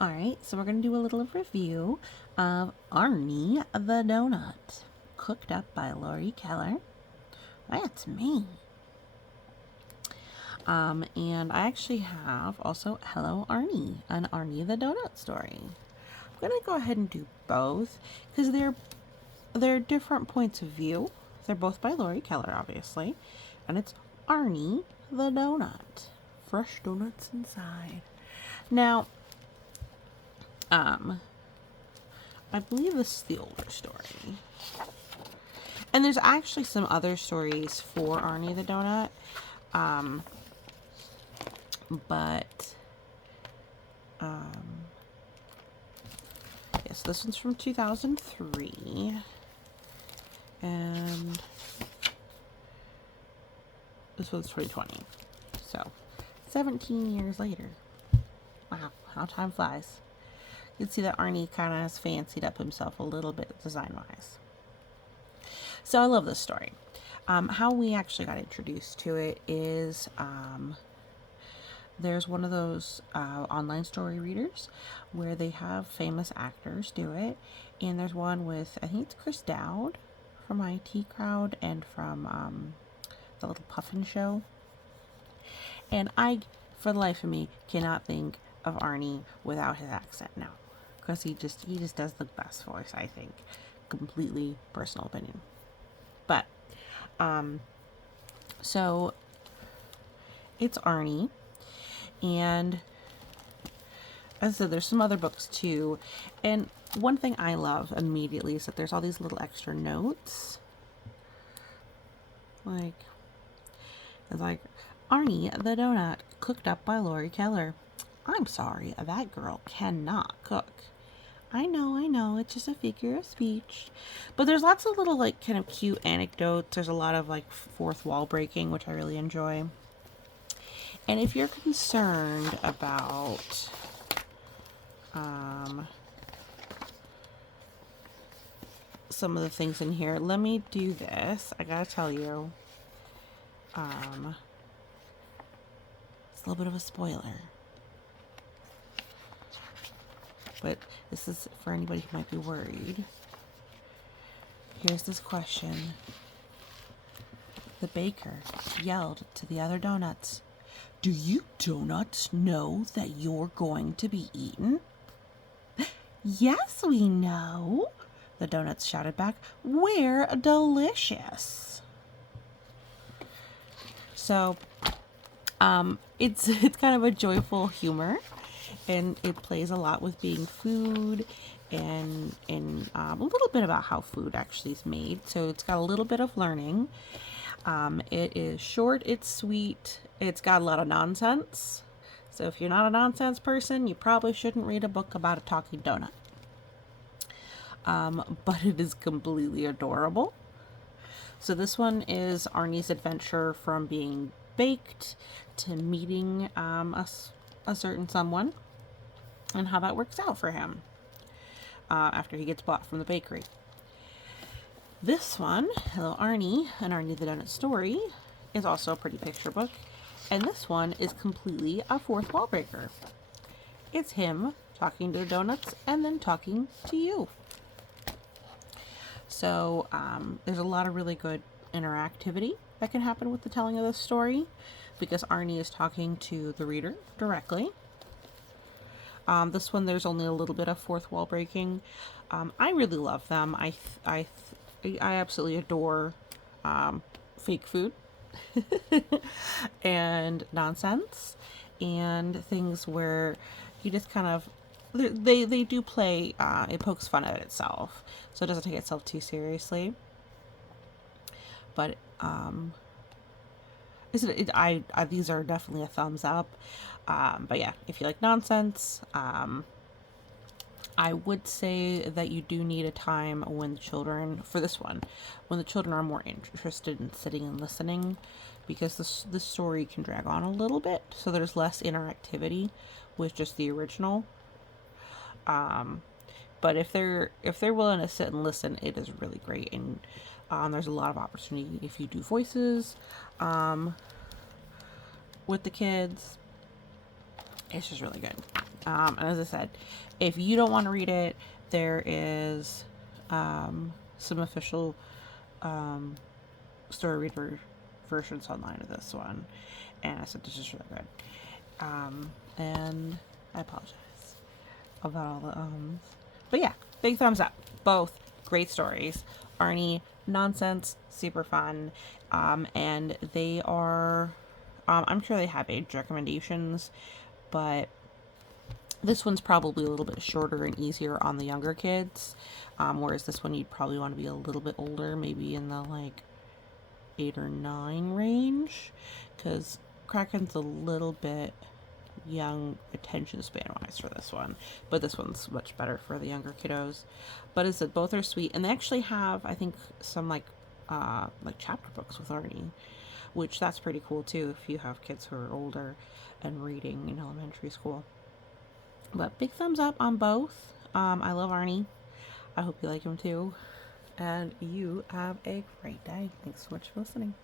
Alright, so we're going to do a little review of Arnie the Doughnut, cooked up by Laurie Keller. That's me. And I actually have also Hello Arnie, an Arnie the Doughnut story. I'm going to go ahead and do both because they're different points of view. They're both by Laurie Keller, obviously, and it's Arnie the Doughnut. Fresh donuts inside. Now, I believe this is the older story. And there's actually some other stories for Arnie the Doughnut. Yes, this one's from 2003. And this one's 2020. So, 17 years later. Wow, how time flies. You can see that Arnie kind of has fancied up himself a little bit design-wise. So I love this story. How we actually got introduced to it is there's one of those online story readers where they have famous actors do it. And there's one with, I think it's Chris Dowd from IT Crowd and from the Little Puffin Show. And I, for the life of me, cannot think of Arnie without his accent now. Because he just does the best voice, I think. Completely personal opinion. But, so, it's Arnie. And, as I said, there's some other books too. And one thing I love immediately is that there's all these little extra notes. It's like, Arnie the Doughnut, cooked up by Laurie Keller. I'm sorry, that girl cannot cook. I know, it's just a figure of speech. But there's lots of little, kind of cute anecdotes. There's a lot of, fourth wall breaking, which I really enjoy. And if you're concerned about, some of the things in here, let me do this. I gotta tell you, it's a little bit of a spoiler. But this is for anybody who might be worried. Here's this question. The baker yelled to the other donuts, "Do you donuts know that you're going to be eaten?" "Yes, we know," the donuts shouted back. "We're delicious." So, it's kind of a joyful humor. And it plays a lot with being food and a little bit about how food actually is made. So it's got a little bit of learning. It is short, it's sweet, it's got a lot of nonsense. So if you're not a nonsense person, you probably shouldn't read a book about a talking donut. But it is completely adorable. So this one is Arnie's adventure from being baked to meeting a certain someone. And how that works out for him after he gets bought from the bakery. This one, Hello Arnie, an Arnie the Doughnut story, is also a pretty picture book. And this one is completely a fourth wall breaker. It's him talking to the donuts and then talking to you. So there's a lot of really good interactivity that can happen with the telling of this story because Arnie is talking to the reader directly. This one, there's only a little bit of fourth wall breaking. I really love them. I absolutely adore fake food and nonsense and things where you just kind of they do play. It pokes fun at itself, so it doesn't take itself too seriously. But these are definitely a thumbs up. But yeah, if you like nonsense, I would say that you do need a time when the children, for this one, when the children are more interested in sitting and listening, because this story can drag on a little bit, so there's less interactivity with just the original. But if they're willing to sit and listen, it is really great, and there's a lot of opportunity if you do voices with the kids. It's just really good. And as I said, if you don't want to read it, there is some official story reader versions online of this one, and I said this is really good. And I apologize about all the but yeah, big thumbs up. Both great stories. Arnie, nonsense, super fun, and they are. I'm sure they have age recommendations, but this one's probably a little bit shorter and easier on the younger kids, whereas this one you'd probably want to be a little bit older, maybe in the like 8 or 9 range, because Kraken's a little bit young attention span wise for this one, but this one's much better for the younger kiddos. But as I said, both are sweet, and they actually have, I think, some like chapter books with Arnie, which that's pretty cool too if you have kids who are older and reading in elementary school. But big thumbs up on both. I love Arnie. I hope you like him too. And you have a great day. Thanks so much for listening.